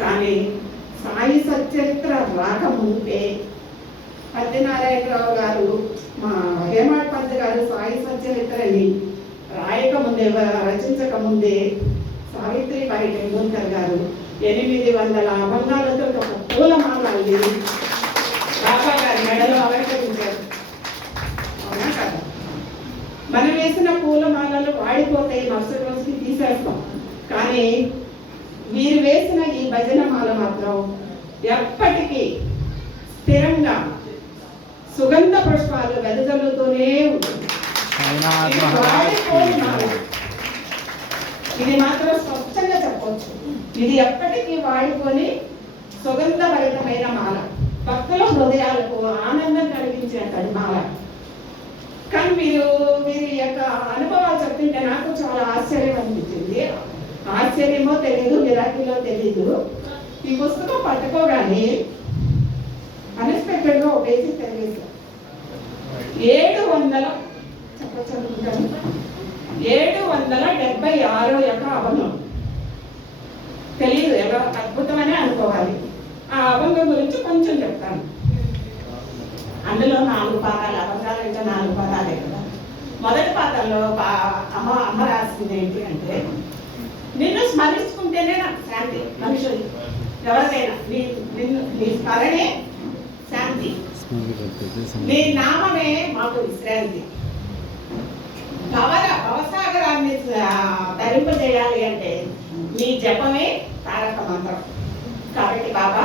కానీ సాయి సచరిత్ర రాకముందే సత్యనారాయణరావు గారు, మా హేమాడ్ పంత్ గారు సాయి సచరిత్రని రాయకముందే, రచించకముందే సావిత్రిబాయి టెండూల్కర్ గారు 800 అభంగాలతో ఒక పూలమాల అల్లి బాబా గారి మెడలో అలంకరించారు. అవునా కదా? మనం వేసిన పూలమాలలు వాడిపోతాయి, మరుసటి రోజుకి తీసేస్తాం. కానీ మీరు వేసిన ఈ భజన మాల మాత్రం ఎప్పటికీ స్థిరంగా సుగంధ పుష్పాలు వెదజల్లుతూనే ఉంటుంది. ఇది మాత్రం స్పష్టంగా చెప్పవచ్చు. ఇది ఎప్పటికీ వాడుకొని సుగంధభరితమైన మాల, భక్తుల హృదయాలకు ఆనందం కలిగించేటది మాల. కానీ వీరి యొక్క అనుభవాలు చెప్తుంటే నాకు చాలా ఆశ్చర్యం అనిపించింది. ఆశ్చర్యమో తెలీదు, నిరాకిలో తెలీదు. ఈ పుస్తకం పట్టుకోగానే అన్ఎక్స్పెక్టెడ్గా ఒక పేజీ తెలియదు. 776 యొక్క అభంగం. తెలియదు, ఎలా అద్భుతమనే అనుకోవాలి. ఆ అభంగం గురించి కొంచెం చెప్తాను. అందులో 4 పాదాలు, అభంగాలు అంటే 4 పాదాలే కదా. మొదటి పాదంలో అమ్మ రాసింది ఏంటి అంటే, నిన్ను స్మరించుకుంటేనే నాకు శాంతి. మనుషులు ఎవరికైనా నీ స్మరణే శాంతి, నీ నామమే మాకు విశ్రాంతి. భవసాగరాన్ని తరింపజేయాలి అంటే నీ జపమే తారక మంత్రం. కాబట్టి బాబా,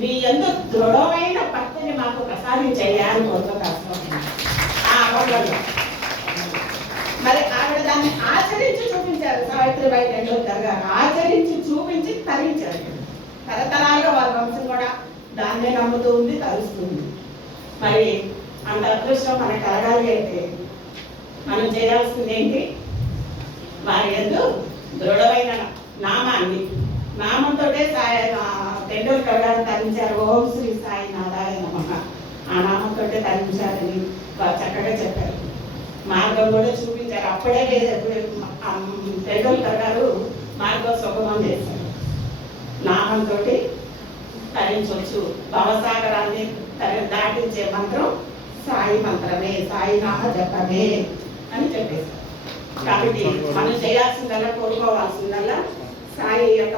నీ యందు దృఢమైన భక్తిని మాకు ప్రసాదించేయాలని కోరుకుంటున్నాను. ఆ అభంగంలో మరి ఆవిడ దాన్ని ఆచరించి చూపించారు. సావిత్రిబాయి టెండూల్కర్ గారు ఆచరించి చూపించి తరించారు. తరతరాలుగా వాళ్ళ వంశం కూడా దాన్నే నమ్ముతూ ఉంది, తరుస్తుంది. మరి అంత అదృష్టం మనకు కలగాలి అయితే మనం చేయాల్సింది ఏంటి? వారి యందు దృఢమైన నామాన్ని, నామంతో టెండూల్కర్ గారు తరించారు. ఓం శ్రీ సాయి నారాయణ నమః, ఆ నామంతో తరించారని చక్కగా చెప్పారు. మార్గం కూడా చూపించారు. అప్పుడే టెండూల్కర్ గారు మార్గం సుగమం చేశారు. నామంతో తరించవచ్చు. భవసాగరాన్ని దాటించే మంత్రం సాయి మంత్రమే, సాయి నామ జపమే అని చెప్పేశారు. కాబట్టి మనం చేయాల్సిందల్లా, కోరుకోవాల్సిందల్లా సాయి యొక్క